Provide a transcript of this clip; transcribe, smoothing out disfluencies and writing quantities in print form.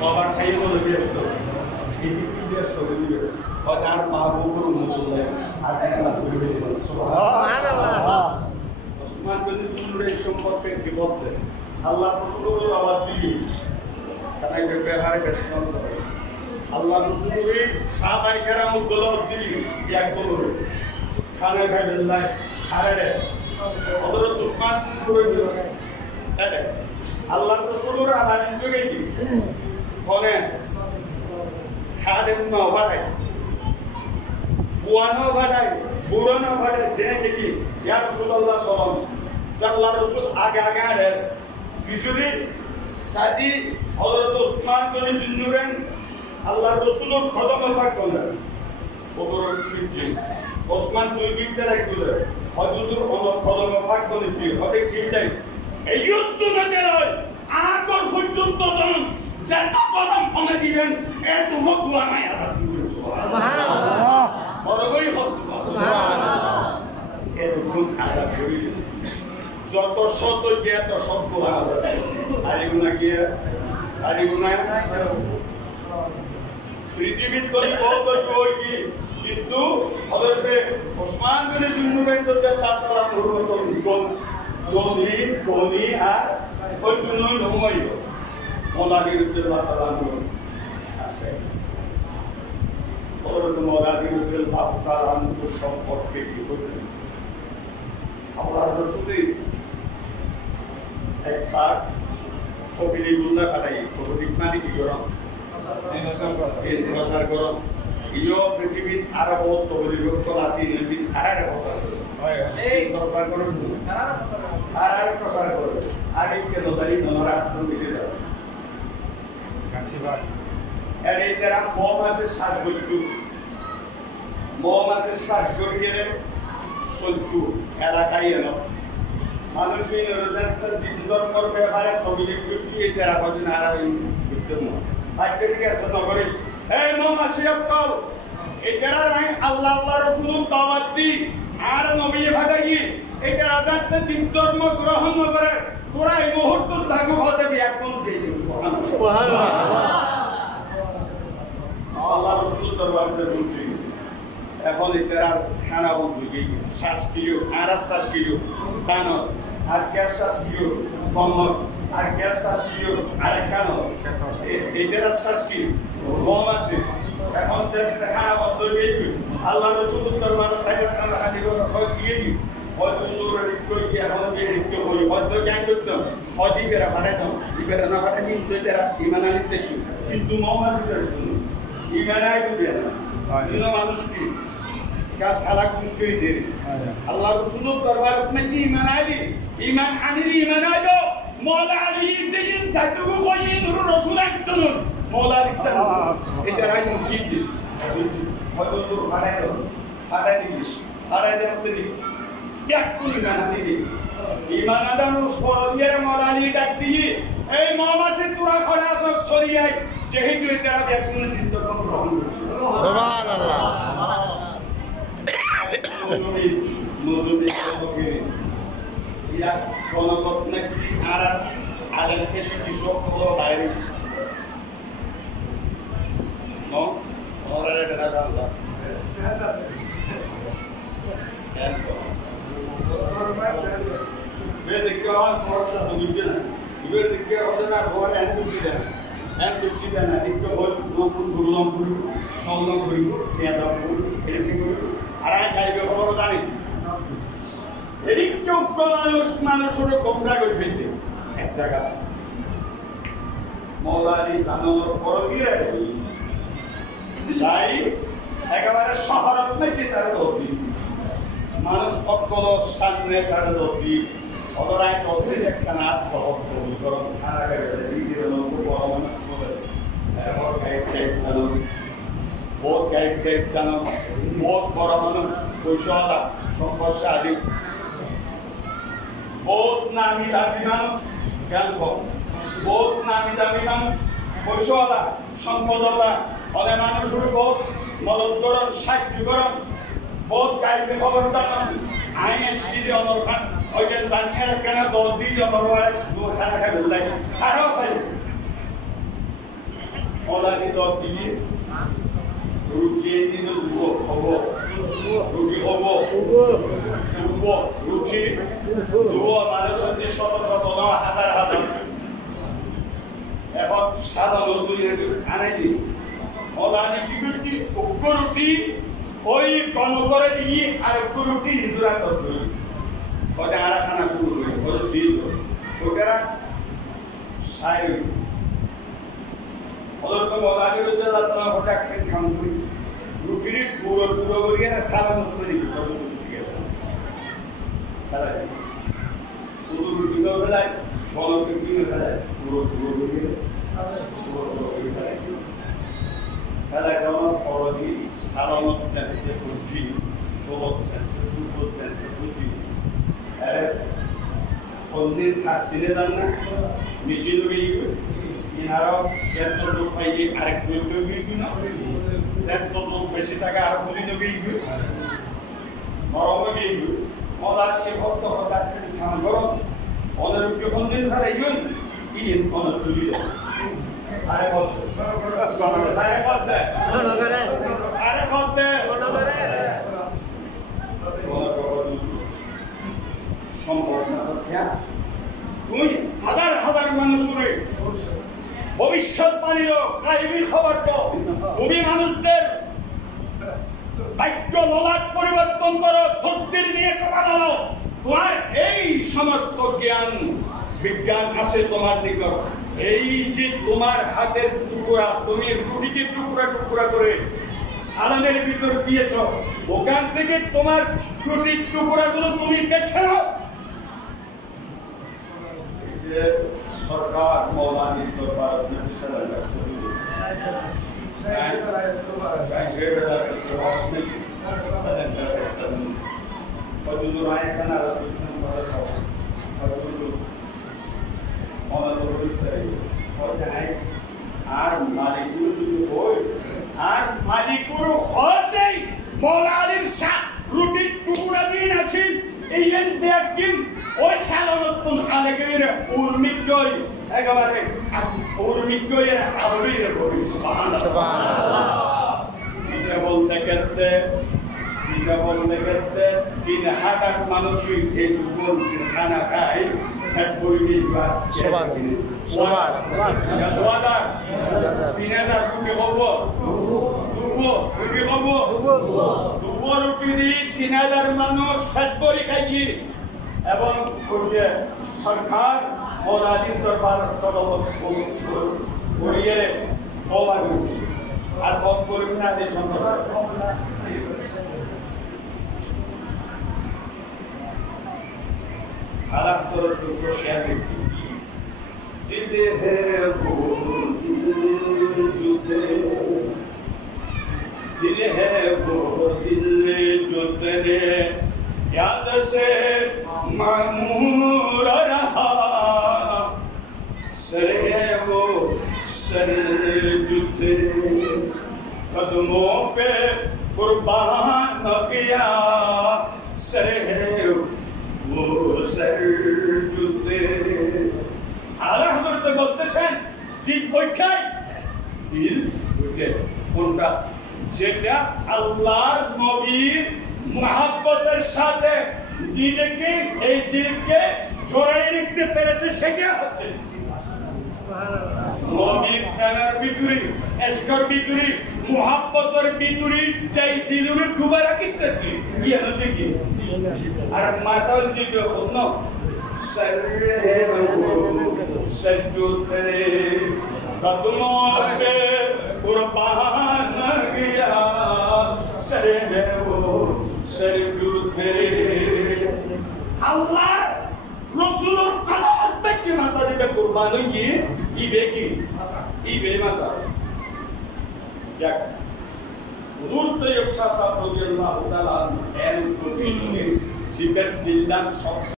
সবার খাইয়ে বলে ব্যস্ত এই যে কি ব্যস্ত হইবে হয়তো আর মা বউর মতো যায় আর একলা করে ফেলে ওসমান গনি জুনুরের সম্পর্কে কি বলতে আল্লাহ রাসূলুল্লাহ আবার দিই তাই ব্যবহারে বেশন করে আল্লাহ রাসূলুল্লাহ সাহাবায়ে কেরাম দৌলত দিই এক বলল খানা খাইবেন না খারে হযরত ওসমান করে দিল এটা আল্লাহ রাসূলুল্লাহ আমার করে দিই কোনে খাদেম না ভাড়ায় ফুয়ানো ভাড়ায় বুড়ানো ভাড়ায় দেন দেখি ইয়া রাসূলুল্লাহ সাল্লাল্লাহু আলাইহি ওয়াসাল্লাম আল্লাহ রাসূল আগে আগে আরে ফিজুরি সাদি হযরত ওসমান গনি জুনুরেন আল্লাহ রাসূলের কদমে পাক করলেন ওপর সুজি ওসমান দুই বিতে রাখল হযরতুর কদমে পাক করে দিয়ে হতে কি দেয় এই যুদ্ধ না হয় আগর পর্যন্ত তখন যত কদম মনে দিবেন এত ভগবান নাই আজাদ দিবেন সুবহানাল্লাহ বড় করে হোক সুবহানাল্লাহ এরকম আজাদ করিলেন যত শত জ্ঞাত শব্দ আজাদ আরিগুনা কি আরিগুনা পৃথিবীর তরি বহুত কই কি কিন্তু হযরত ওসমান গনি জুনুরেন রাদিয়াল্লাহু তাআলা নুরুতুল গনি আর ওই দুই নময় মোলাদি রাদিয়াল্লাহু তাআলা নুর আছে হযরত মোলাদি রাদিয়াল্লাহু তাআলা নুর সম্পর্কে কি বলতেন আল্লাহ রাসূল একবার কবিলিগুল্লাহ কাটাই কবিলিক মানে কি গরম এই প্রচার গরম ইয়ো পৃথিবীর আরো বহুত কবিলিগুল আছে নবী আরে প্রচার হয় এই প্রচার করুন আরে প্রচার করুন আর এই কেন দাই নরা আত্ম বেশি দাও কাঠিবার এই তেরা মম আছে শাসগতু মম আছে শাসগরিয়ে সন্তু এলাকায় এলো মানুষই নরদার দিন ধর্মের ব্যাপারে কবিলিক করতে এই তেরা কদিন আর বিদ্যম আজকে আছে নগরেশ এই মম আছে অকল এই তেরা নাই আল্লাহ আল্লাহ রাসূলুর দাওয়াত দি আর নবী ভাটাই এই তেরা যাতে দিন ধর্ম গ্রহণ করে তোরা এই মুহূর্ত জাগো হতে একদম দেই সুবহানাল্লাহ আল্লাহ রাসূল দরবারে শুনছি এখন এটার খানা বন্ধু গিয়ে শ্বাস কিলো আর শ্বাস কিলো কানো আর গ্যাস শ্বাস কিলো কমর আর গ্যাস শ্বাস কিলো আর কানো এটার শ্বাস কিলো কম আছে এখন খানা বন্ধ গিয়ে আল্লাহ রাসূল দরবারে তাই খানা খালি করে দিয়ে হয়তো জোরে কই কি এখন দিয়ে রিক্ত করি হয়তো জ্ঞান করতাম হয়তো বেরা ফাটাইতাম বেরা না ফাটাই কিন্তু এটার ইমান আনিতে কিন্তু মম আছে ইমান আই বুঝে না ইনো মানুষ কি क्या साला कुंती दे अल्लाह रसूल दरबार में की ईमान आई ईमान आनी ईमान आई दो मौला अली जिन जातु को कोई नूर रसूल आइतन मौला लिखता इधर आई कुंती जी हजूर फाड़े दी अपने दी क्या कुल ईमान आनी ईमान आदा नूर सोरिया मौला अली डाक दी ए मामा से तुरा खड़ा सो सोरिया जेही तू तेरा क्या कुल दिन तो कम सुभान अल्लाह নজরে কতকে ইয়া গণতন্ত্র কি আর আলেন এসে কি সব হলো বাইরে নো ওরে এটা দাদা সাজা কেন বে দেখো আর পড়া তো বুঝে না ইবে দেখে ওটা না ঘরে এন্ড বুঝি না একটু হল নতুন দুর্লভ করি সংলগ্ন করি এটা করি এটা করি আর আই যাইবে খবর জানি এদিক চোখ মানুষের গোমরা করে ফেলতে এক জায়গা মৌলানি জানানোর পর গিয়ে তাই একেবারে শহরত নাকি তার দৌড়ি মানুষ কখনো সামনে তার দৌড়ি অতরায় দৌড়ি একটা না আত্মহত্যকরণ খানা খাইবে নিজের লোক বড় মানুষ বলে বড় গাইড জানো বহুত গাইড জানো বহুত বড় মানুষ পয়সাওয়ালা সম্পদশালী बहुत नामी दामी মানুষ কেন বহুত নামি দামি মানুষ পয়সাওয়ালা সম্পদওয়ালা অনেক মানুষের বহুত মদতকরণ সাহায্যকরণ বহুত গাইবে খবর জানো আইনের সিঁড়ি অনর খান ওইটা জানিয়ে কেন 10 দিন অনর দু খানা খাই বললাই আরও খাই মলানি দর দিবি রুটি দিন হব রুটি হব রুটি মানুষ হচ্ছে শত শত হাজার হাজার এখন সাধারণ আনাই দিই মলানি কি করছি উগ্র রুটি ওই কর্ম করে দিয়ে আর উগ্র রুটি হিন্দুরা করতে ওটা আর খানা শুরু করে ওদের দিল ওকেরা সাই ওদের তো মলানি রুটি আল্লাহ হঠাৎ খাম করি রুটির পুরো পুরো করিয়ে না সারা মতো নিবি কত রুটি গেছে ফেলাই পুরো রুটি ফেলাই বলকে কিনে ফেলাই পুরো পুরো করিয়ে ফেলাই দেওয়ার ফলদি সারা মতো চাইতে সবজি সবক চাইতে সুন্দর চাইতে সবজি সন্ধির থাকছিলে যান না মেশিন বেরিয়ে ইনারাও এত লোক পাইয়ে আরেক বেরিয়ে না এত লোক বেশি টাকা আর খুলি বেরিয়ে গরমে বেরিয়ে মজা দিয়ে ভক্ত হঠাৎ খান গরম অনেক উচ্চ সন্ধির ফেলাই গেল কি অনেক তুলি আরে সম্ভব না তুমি হাজার হাজার মানুষের ভবিষ্যৎবাণীর কাহিনী খবর তো তুমি মানুষদের বাক্য ললাট পরিবর্তন করো তদ্বির নিয়ে কথা বলো তোমার এই সমস্ত জ্ঞান বিজ্ঞান আছে তোমার নিকট এই যে তোমার হাতের টুকরা তুমি রুটিকে টুকরা টুকরা করে সালানের ভিতর দিয়েছ ওখান থেকে তোমার রুটির টুকরাগুলো তুমি বেছে নাও সরকার মৌলানির দরবার আর মালিকুর আর মালিকুর হতেই মৌলানির রুটির টুকরা দিন আসিল এই একদিন ওই সালামতুন আলাইহির উর্মিকই একেবারে উর্মিকই আরবির বলি সুবহানাল্লাহ এটা বলতে করতে ৩,০০০ মানুষই এই রুটির খানা খায় সব বলি বা সুবহানাল্লাহ ৩,০০০ রুটি হবো রুটি হবো রুটি দিয়ে ৩,০০০ মানুষ সবরি খাইয়ে এবং সরকার মৌলানির দরবার করিয়ে আর কম করবি না এই সম্পর্কে খারাপ করে দুটো শেয়ার দেখি দিলে दिल है वो दिल जो तेरे याद से मामूर रहा सर है वो सर जो तेरे कदमों पे कुर्बान किया सर है वो सर जो तेरे आला हजरत বলতেছেন দিল ওইটাই দিল ওইটাই কোনটা যেটা আল্লাহর নবীর মহব্বতের সাথে নিজেকে এই দিলকে জড়াই রাখতে পেরেছে সেটা হচ্ছে নবীর প্রেমের ভিতরে এশকের ভিতরে মহব্বতের ভিতরে যাই দিলরে ডুবা রাখিতে কি ইয়া দেখি আর মাতার দিকে অন্য সরে সজুতে कदमों पे कुर्बान गया सर है वो सर जो तेरे अल्लाह रसूलुर कदम पे की माता जी पे कुर्बान हुई इबे माता क्या हुजूर तैयब शाह साहब रज़ियल्लाहु ताला अन्हु एन को भी जिक्र दिल्लाह